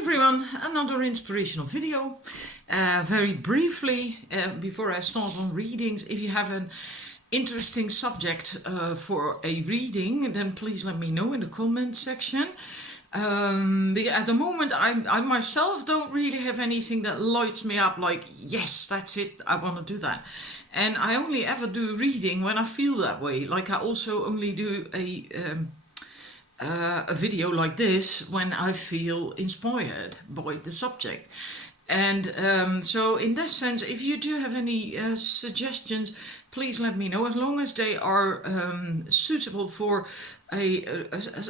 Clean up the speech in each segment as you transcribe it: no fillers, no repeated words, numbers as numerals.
everyone, another inspirational video. Very briefly, before I start on readings, if you have an interesting subject for a reading, then please let me know in the comment section. At the moment, I myself don't really have anything that lights me up like, yes, that's it, I want to do that. And I only ever do reading when I feel that way. Like I also only do a video like this when I feel inspired by the subject. And so in that sense, if you do have any suggestions, please let me know, as long as they are suitable for a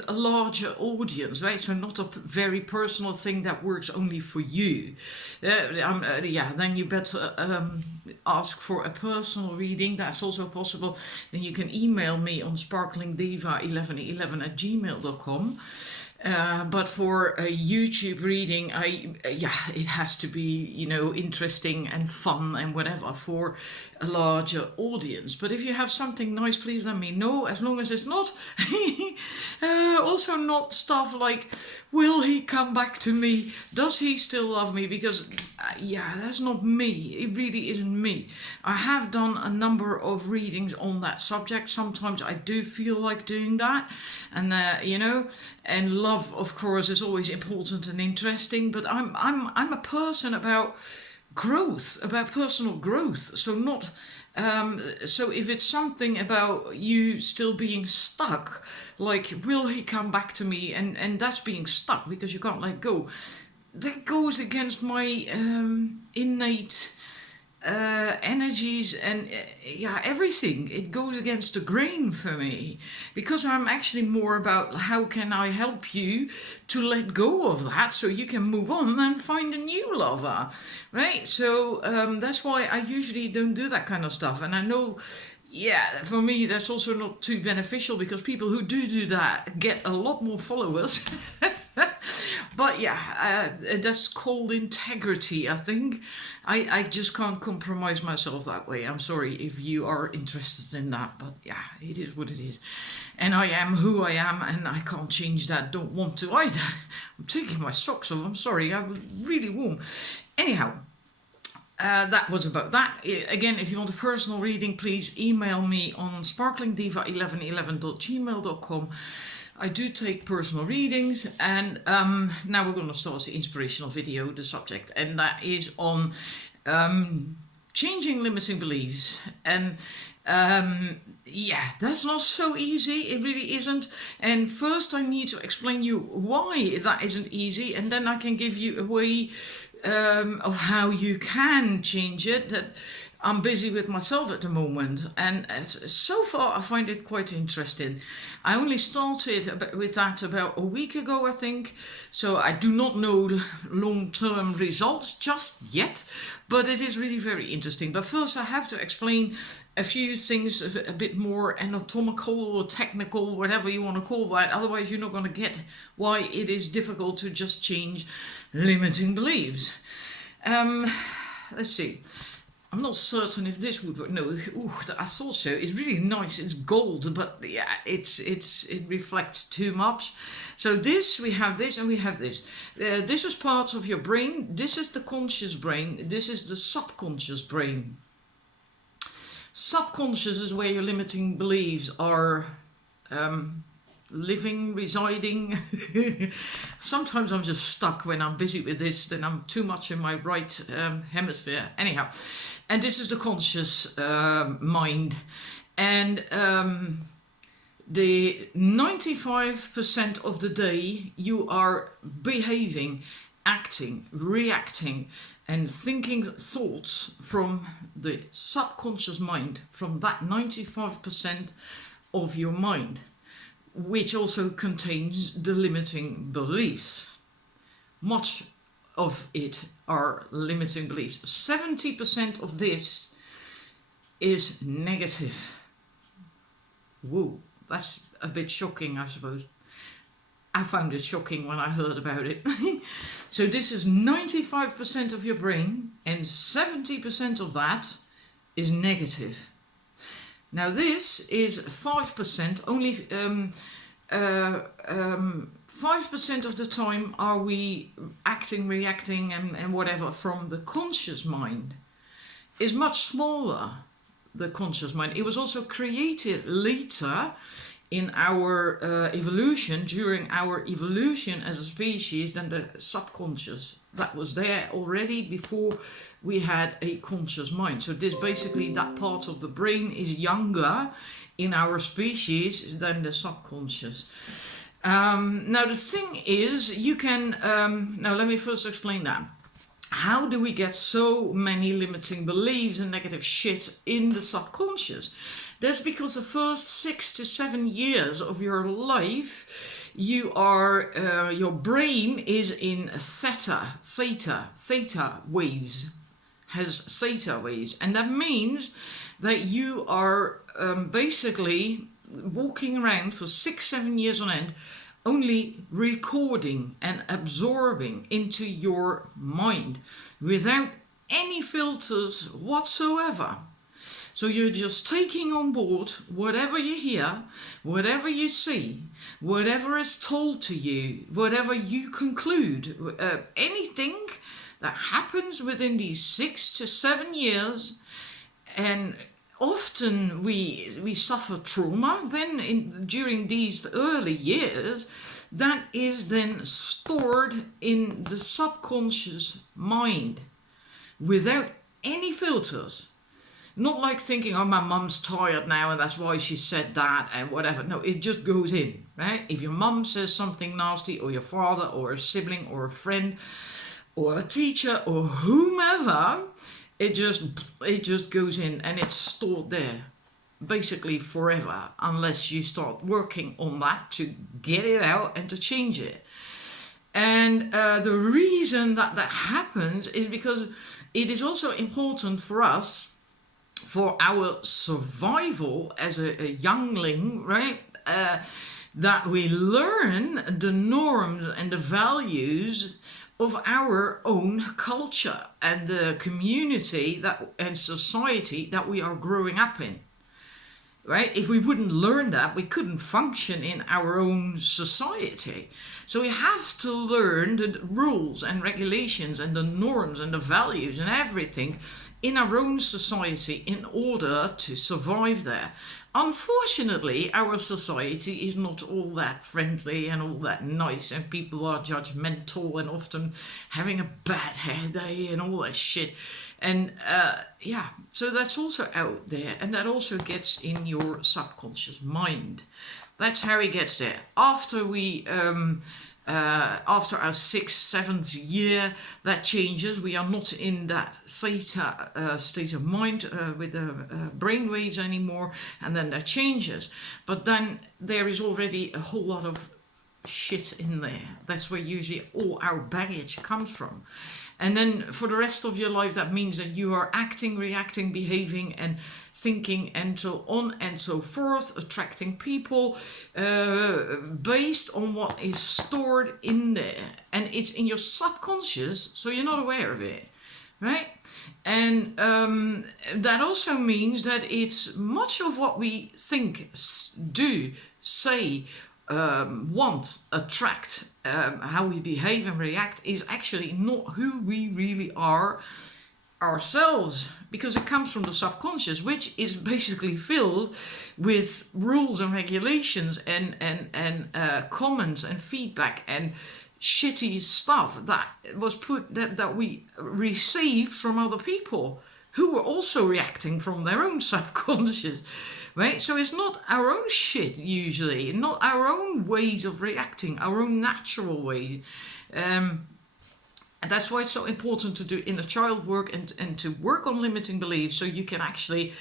larger audience, right? So not a very personal thing that works only for you. Yeah, then you better ask for a personal reading. That's also possible. Then you can email me on sparklingdiva1111@gmail.com. But for a YouTube reading, it has to be, interesting and fun and whatever for a larger audience. But if you have something nice, please let me know, as long as it's not also not stuff like, will he come back to me? Does he still love me? Because that's not me. It really isn't me. I have done a number of readings on that subject. Sometimes I do feel like doing that, and and love, of course, is always important and interesting. But I'm a person about growth, about personal growth. So not so if it's something about you still being stuck, like, will he come back to me, and that's being stuck because you can't let go, that goes against my innate energies and everything. It goes against the grain for me, because I'm actually more about how can I help you to let go of that so you can move on and find a new lover, right? So that's why I usually don't do that kind of stuff. And I know, for me that's also not too beneficial, because people who do that get a lot more followers. But that's called integrity, I think. I just can't compromise myself that way. I'm sorry if you are interested in that, but it is what it is. And I am who I am, and I can't change that. Don't want to either. I'm taking my socks off. I'm sorry, I was really warm. Anyhow, that was about that. Again, if you want a personal reading, please email me on sparklingdiva1111@gmail.com. I do take personal readings, and now we're going to start the inspirational video, the subject, and that is on changing limiting beliefs. And that's not so easy. It really isn't. And first I need to explain you why that isn't easy, and then I can give you a way of how you can change it. That I'm busy with myself at the moment, and so far I find it quite interesting. I only started with that about a week ago, I think, so I do not know long-term results just yet, but it is really very interesting. But first I have to explain a few things a bit more anatomical or technical, whatever you want to call that. Otherwise you're not going to get why it is difficult to just change limiting beliefs. Let's see. I'm not certain if this would work. No, I thought so. It's really nice. It's gold, but it reflects too much. So we have this, and we have this. This is parts of your brain. This is the conscious brain. This is the subconscious brain. Subconscious is where your limiting beliefs are living, residing. Sometimes I'm just stuck when I'm busy with this, then I'm too much in my right hemisphere. Anyhow, and this is the conscious mind, and the 95% of the day you are behaving, acting, reacting, and thinking thoughts from the subconscious mind, from that 95% of your mind, which also contains the limiting beliefs. Much of it are limiting beliefs. 70% of this is negative. Whoa, that's a bit shocking, I suppose. I found it shocking when I heard about it. So this is 95% of your brain, and 70% of that is negative. Now this is 5%, only 5% of the time are we acting, reacting, and whatever from the conscious mind. Is much smaller, the conscious mind. It was also created later in our evolution, during our evolution as a species, than the subconscious. That was there already before we had a conscious mind. So this basically, that part of the brain is younger in our species than the subconscious. Now the thing is, you can, now let me first explain that. How do we get so many limiting beliefs and negative shit in the subconscious? That's because the first 6 to 7 years of your life, you are, your brain is in theta waves, has theta waves. And that means that you are basically walking around for 6-7 years on end, only recording and absorbing into your mind without any filters whatsoever. So you're just taking on board whatever you hear, whatever you see, whatever is told to you, whatever you conclude, anything that happens within these 6 to 7 years. And often we suffer trauma then during these early years that is then stored in the subconscious mind without any filters. Not like thinking, oh, my mum's tired now and that's why she said that and whatever. No, it just goes in, right? If your mum says something nasty, or your father or a sibling or a friend or a teacher or whomever, it just goes in and it's stored there basically forever, unless you start working on that to get it out and to change it. And the reason that happens is because it is also important for us, for our survival as a youngling, right? That we learn the norms and the values of our own culture and the community and society that we are growing up in, right? If we wouldn't learn that, we couldn't function in our own society. So we have to learn the rules and regulations and the norms and the values and everything in our own society in order to survive there. Unfortunately, our society is not all that friendly and all that nice, and people are judgmental and often having a bad hair day and all that shit. And so that's also out there, and that also gets in your subconscious mind. That's how it gets there. After we after our 6th, 7th year, that changes. We are not in that theta state of mind with the brain waves anymore, and then that changes. But then there is already a whole lot of shit in there. That's where usually all our baggage comes from. And then for the rest of your life, that means that you are acting, reacting, behaving, and thinking, and so on and so forth, attracting people based on what is stored in there. And it's in your subconscious, so you're not aware of it, right? And that also means that it's much of what we think, do, say, want, attract, how we behave and react is actually not who we really are ourselves, because it comes from the subconscious, which is basically filled with rules and regulations and comments and feedback and shitty stuff that was that we received from other people who were also reacting from their own subconscious. Right? So it's not our own shit usually, not our own ways of reacting, our own natural way. And that's why it's so important to do inner child work and to work on limiting beliefs, so you can actually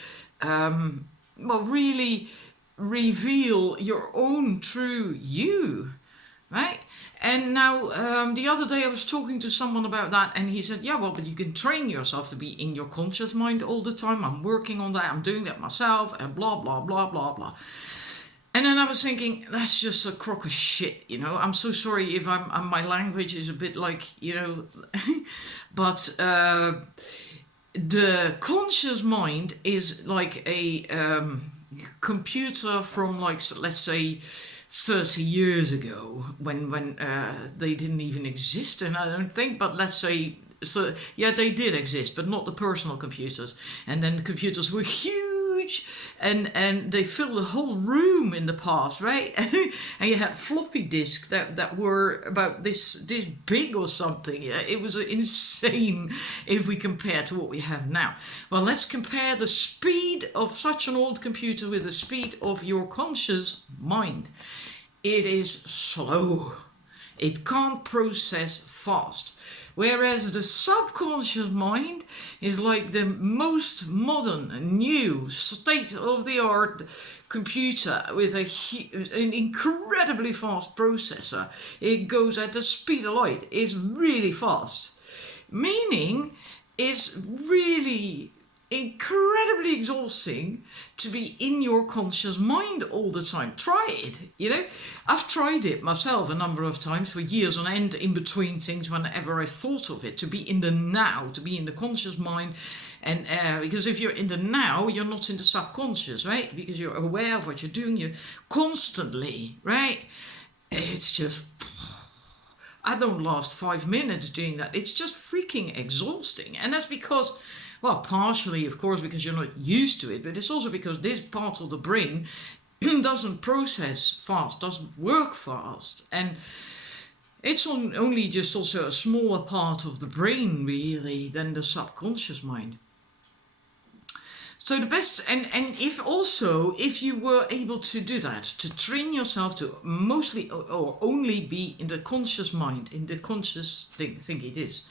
really reveal your own true you, right? And now the other day I was talking to someone about that, and he said, yeah, well, but you can train yourself to be in your conscious mind all the time. I'm working on that. I'm doing that myself, and blah, blah, blah, blah, blah. And then I was thinking, that's just a crock of shit, you know. I'm so sorry if my language is a bit like, you know, but the conscious mind is like a computer from, like, let's say, 30 years ago when they didn't even exist, and I don't think, but let's say, so yeah, they did exist, but not the personal computers. And then the computers were huge, and they filled the whole room in the past, right? And you had floppy disks that were about this big or something. Yeah, it was insane if we compare to what we have now. Well, let's compare the speed of such an old computer with the speed of your conscious mind. It is slow. It can't process fast. Whereas the subconscious mind is like the most modern, new, state-of-the-art computer with an incredibly fast processor. It goes at the speed of light. It's really fast. Meaning, it's really incredibly exhausting to be in your conscious mind all the time. Try it, I've tried it myself a number of times for years on end, in between things, whenever I thought of it, to be in the now, to be in the conscious mind. And because if you're in the now, you're not in the subconscious, right? Because you're aware of what you're doing, you're constantly, right? It's just, I don't last 5 minutes doing that. It's just freaking exhausting. And that's because, well, partially, of course, because you're not used to it, but it's also because this part of the brain doesn't process fast, doesn't work fast. And it's only just also a smaller part of the brain, really, than the subconscious mind. So the best, and if you were able to do that, to train yourself to mostly or only be in the conscious mind, in the conscious thing it is,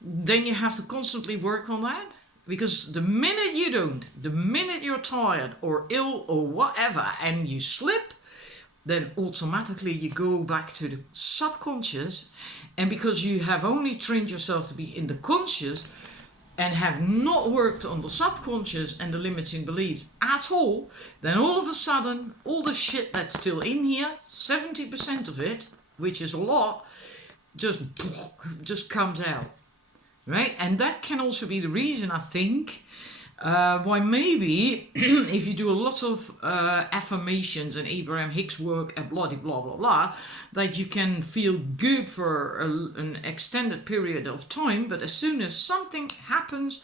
then you have to constantly work on that. Because the minute you don't, the minute you're tired or ill or whatever, and you slip, then automatically you go back to the subconscious. And because you have only trained yourself to be in the conscious and have not worked on the subconscious and the limiting beliefs at all, then all of a sudden, all the shit that's still in here, 70% of it, which is a lot, just comes out. Right? And that can also be the reason, I think, why maybe if you do a lot of affirmations and Abraham Hicks work and blah, blah, blah, blah, that you can feel good for an extended period of time, but as soon as something happens,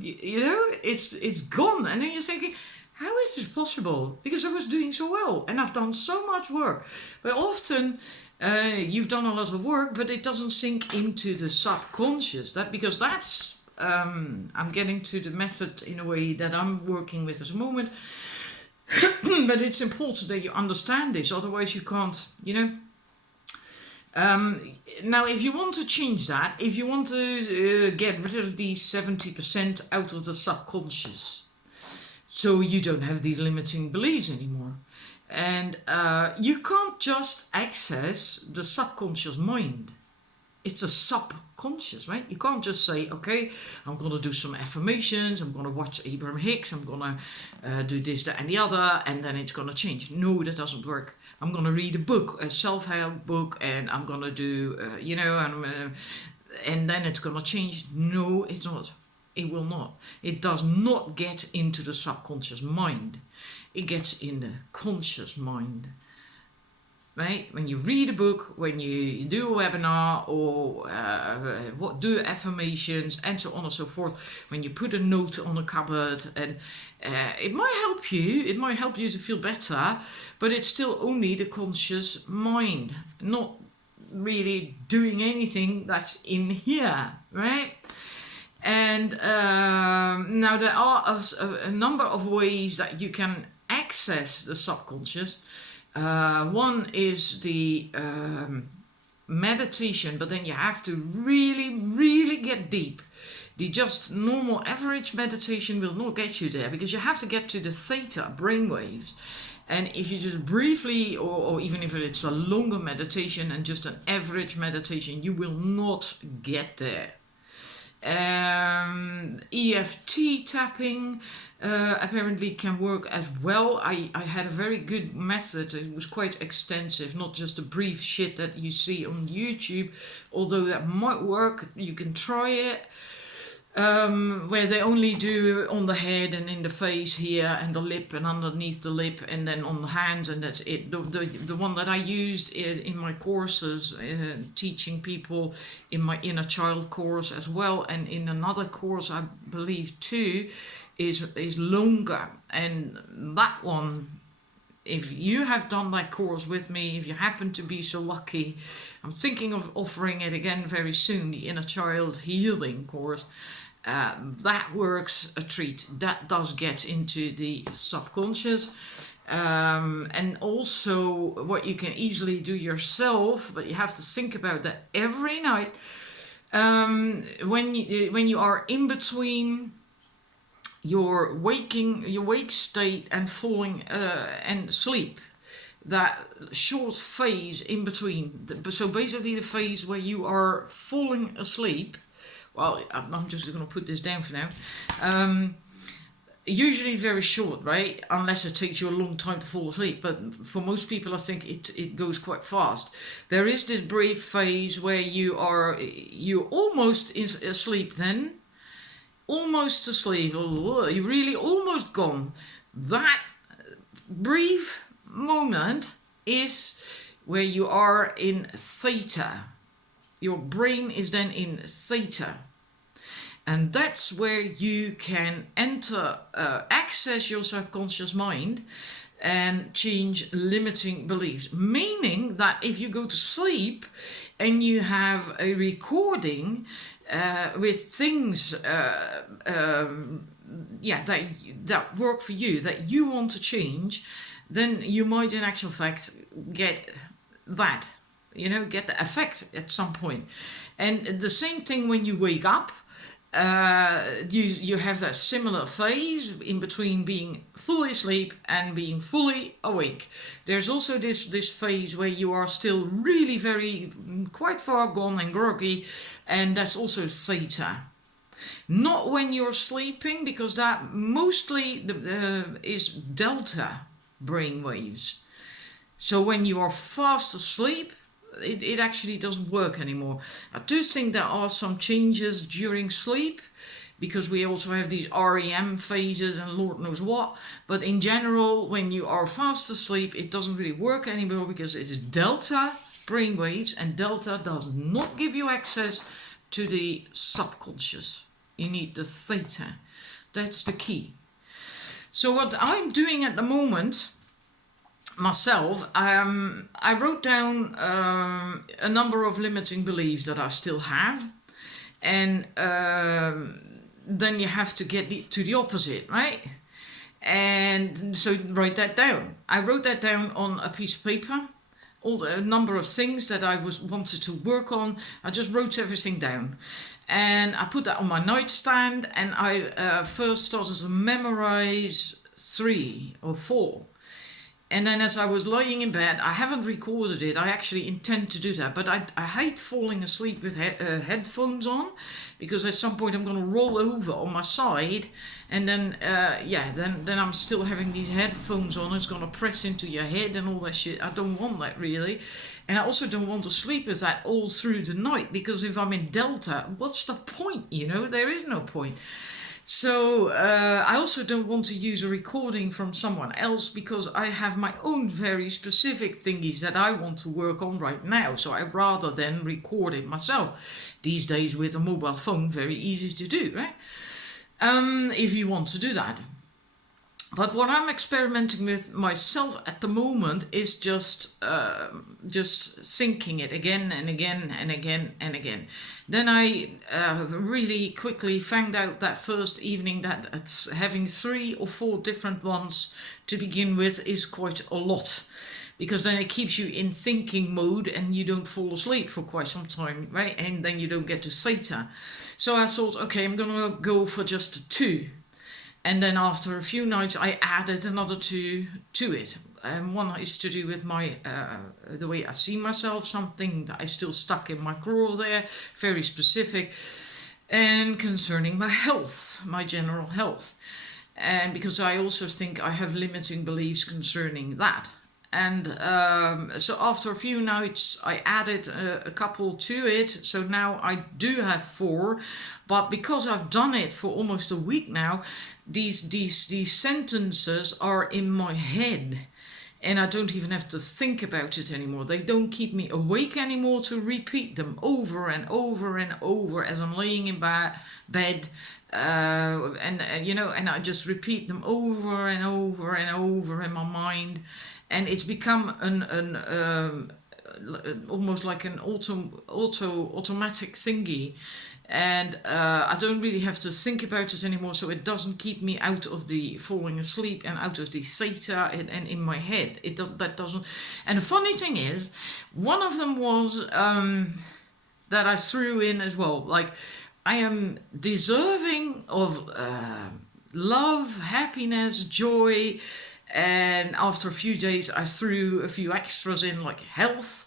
it's gone. And then you're thinking, how is this possible? Because I was doing so well and I've done so much work. But often you've done a lot of work, but it doesn't sink into the subconscious. Because that's I'm getting to the method in a way that I'm working with at the moment. But it's important that you understand this, otherwise you can't, Now, if you want to change that, if you want to get rid of these 70% out of the subconscious, so you don't have these limiting beliefs anymore. And you can't just access the subconscious mind. It's a subconscious, right? You can't just say, okay, I'm going to do some affirmations, I'm going to watch Abraham Hicks, I'm going to do this, that, and the other, and then it's going to change. No, that doesn't work. I'm going to read a book, a self-help book, and I'm going to do, and then it's going to change. No, it's not. It will not. It does not get into the subconscious mind. It gets in the conscious mind. Right? When you read a book, when you do a webinar, or do affirmations, and so on and so forth, when you put a note on a cupboard, and it might help you. It might help you to feel better, but it's still only the conscious mind, not really doing anything that's in here, right? And now there are a number of ways that you can access the subconscious. One is the meditation, but then you have to really, really get deep. The just normal average meditation will not get you there, because you have to get to the theta brainwaves. And if you just briefly, or even if it's a longer meditation and just an average meditation, you will not get there. EFT tapping apparently can work as well. I had a very good method. It was quite extensive, not just the brief shit that you see on YouTube, although that might work. You can try it. where they only do on the head and in the face here and the lip and underneath the lip and then on the hands, and that's it. The one that I used in my courses, teaching people in my inner child course as well, and in another course I believe too, is longer. And that one, if you have done that course with me, if you happen to be so lucky, I'm thinking of offering it again very soon, the inner child healing course. That works a treat. That does get into the subconscious. And also what you can easily do yourself, but you have to think about that every night, when you are in between your wake state and falling and sleep, that short phase in between. So basically the phase where you are falling asleep. Well, I'm just going to put this down for now. Usually very short, right? Unless it takes you a long time to fall asleep. But for most people, I think it goes quite fast. There is this brief phase where you're almost asleep then. Almost asleep. You're really almost gone. That brief moment is where you are in theta. Your brain is then in theta. And that's where you can enter, access your subconscious mind and change limiting beliefs. Meaning that if you go to sleep and you have a recording with things that work for you, that you want to change, then you might in actual fact get that. Get the effect at some point. And the same thing when you wake up, you have that similar phase in between being fully asleep and being fully awake. There's also this phase where you are still really very, quite far gone and groggy, and that's also theta. Not when you're sleeping, because that mostly is delta brain waves. So when you are fast asleep, it actually doesn't work anymore. I do think there are some changes during sleep, because we also have these REM phases and Lord knows what. But in general, when you are fast asleep, it doesn't really work anymore, because it is delta brain waves, and delta does not give you access to the subconscious. You need the theta. That's the key. So what I'm doing at the moment myself, I wrote down a number of limiting beliefs that I still have, and then you have to get to the opposite, right? And so write that down. I wrote that down on a piece of paper, a number of things that I wanted to work on. I just wrote everything down, and I put that on my nightstand, and I first started to memorize 3 or 4. And then as I was lying in bed, I haven't recorded it. I actually intend to do that. But I hate falling asleep with headphones on, because at some point I'm going to roll over on my side. And then, then I'm still having these headphones on. It's going to press into your head and all that shit. I don't want that really. And I also don't want to sleep with that all through the night, because if I'm in delta, what's the point? There is no point. So I also don't want to use a recording from someone else, because I have my own very specific thingies that I want to work on right now. So I'd rather than record it myself. These days with a mobile phone, very easy to do, right? If you want to do that. But what I'm experimenting with myself at the moment is just thinking it again and again and again and again. Then I really quickly found out that first evening that having 3 or 4 different ones to begin with is quite a lot. Because then it keeps you in thinking mode and you don't fall asleep for quite some time, right? And then you don't get to theta. So I thought, okay, I'm going to go for just 2. And then after a few nights, I added another 2 to it. One is to do with my the way I see myself, something that I still stuck in my crawl there, very specific, and concerning my health, my general health. And because I also think I have limiting beliefs concerning that. And so after a few nights, I added a couple to it. So now I do have 4. But because I've done it for almost a week now, these sentences are in my head. And I don't even have to think about it anymore. They don't keep me awake anymore to repeat them over and over and over as I'm laying in bed. And I just repeat them over and over and over in my mind. And it's become an almost like an automatic thingy. And I don't really have to think about it anymore, so it doesn't keep me out of the falling asleep and out of the theta and in my head. That doesn't. And the funny thing is, one of them was that I threw in as well. Like, I am deserving of love, happiness, joy. And after a few days, I threw a few extras in, like health.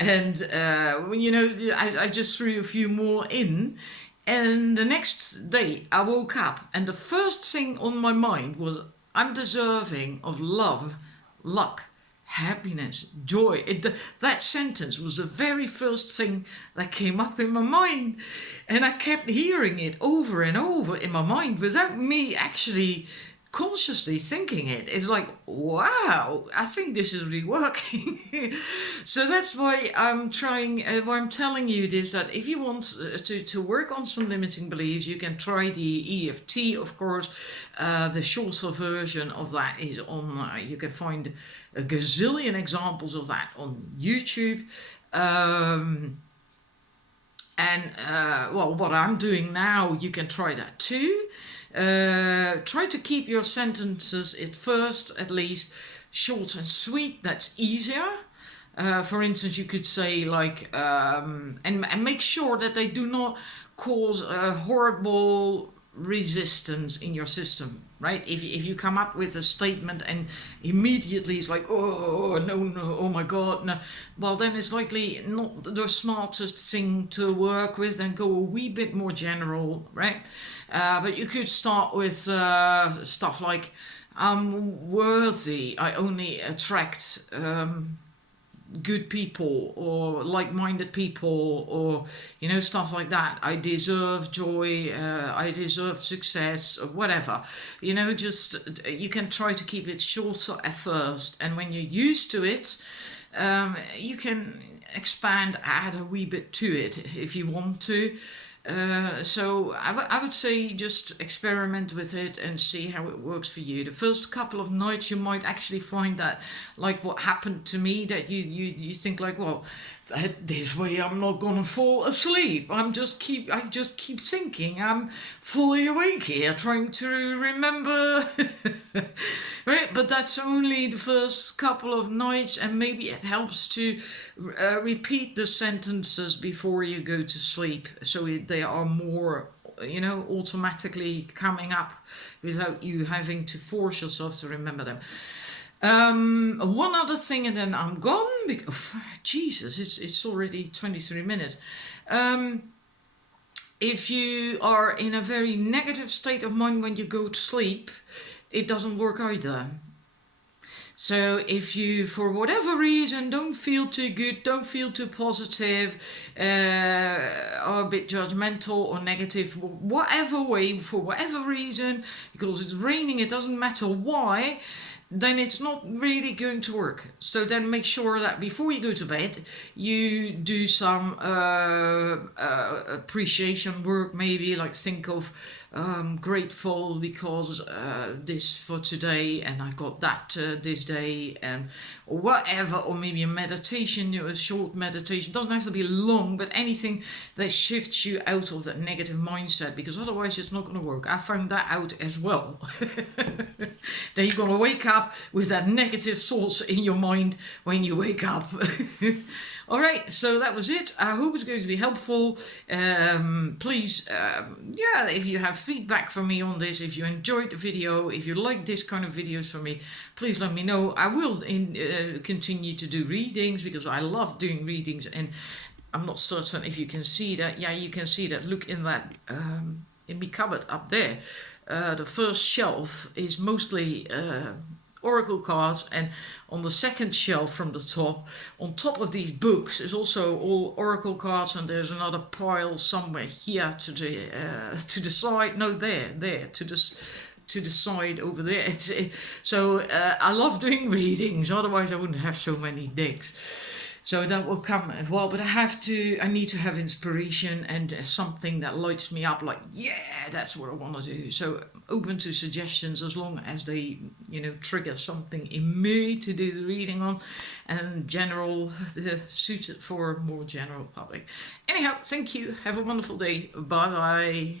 And I just threw a few more in, and the next day I woke up and the first thing on my mind was, I'm deserving of love, luck, happiness, joy. That sentence was the very first thing that came up in my mind, and I kept hearing it over and over in my mind without me actually consciously thinking it. It's like, wow, I think this is really working. So that's why I'm trying, why I'm telling you this, that if you want to work on some limiting beliefs, you can try the EFT, of course. The shorter version of that is on, you can find a gazillion examples of that on YouTube. What I'm doing now, you can try that too. Try to keep your sentences at first, at least, short and sweet. That's easier. For instance, you could say like, and make sure that they do not cause a horrible resistance in your system, right? If you come up with a statement and immediately it's like, oh no, oh my god, no, well then it's likely not the smartest thing to work with. Then go a wee bit more general, right? But you could start with stuff like, I'm worthy, I only attract good people or like-minded people, or stuff like that. I deserve joy, I deserve success, or whatever. Just you can try to keep it shorter at first, and when you're used to it, you can expand, add a wee bit to it if you want to. So I would say just experiment with it and see how it works for you. The first couple of nights you might actually find that, like what happened to me, that you think like, well, this way I'm not gonna fall asleep. I just keep thinking I'm fully awake here, trying to remember. Right, but that's only the first couple of nights, and maybe it helps to repeat the sentences before you go to sleep, so they are more automatically coming up without you having to force yourself to remember them. One other thing, and then I'm gone because Jesus, it's already 23 minutes. If you are in a very negative state of mind when you go to sleep, it doesn't work either. So if you, for whatever reason, don't feel too good, don't feel too positive, are a bit judgmental or negative, whatever way, for whatever reason, because it's raining, it doesn't matter why, then it's not really going to work. So then make sure that before you go to bed, you do some appreciation work, maybe like think of grateful because this for today, and I got that this day, and or whatever, or maybe a meditation, a short meditation. Doesn't have to be long, but anything that shifts you out of that negative mindset, because otherwise it's not going to work. I found that out as well. Then you're going to wake up with that negative thoughts in your mind when you wake up. All right, so that was it. I hope it's going to be helpful. Please, if you have feedback for me on this, if you enjoyed the video, if you like this kind of videos from me, please let me know. I will continue to do readings because I love doing readings, and I'm not certain if you can see that. Yeah, you can see that. Look in that in my cupboard up there. The first shelf is mostly oracle cards, and on the second shelf from the top, on top of these books, is also all oracle cards, and there's another pile somewhere here to the side. No, there to the side over there. I love doing readings. Otherwise, I wouldn't have so many decks. So that will come as well, but I need to have inspiration and something that lights me up, like, yeah, that's what I want to do. So open to suggestions as long as they, trigger something in me to do the reading on, and suited for more general public. Anyhow, thank you. Have a wonderful day. Bye bye.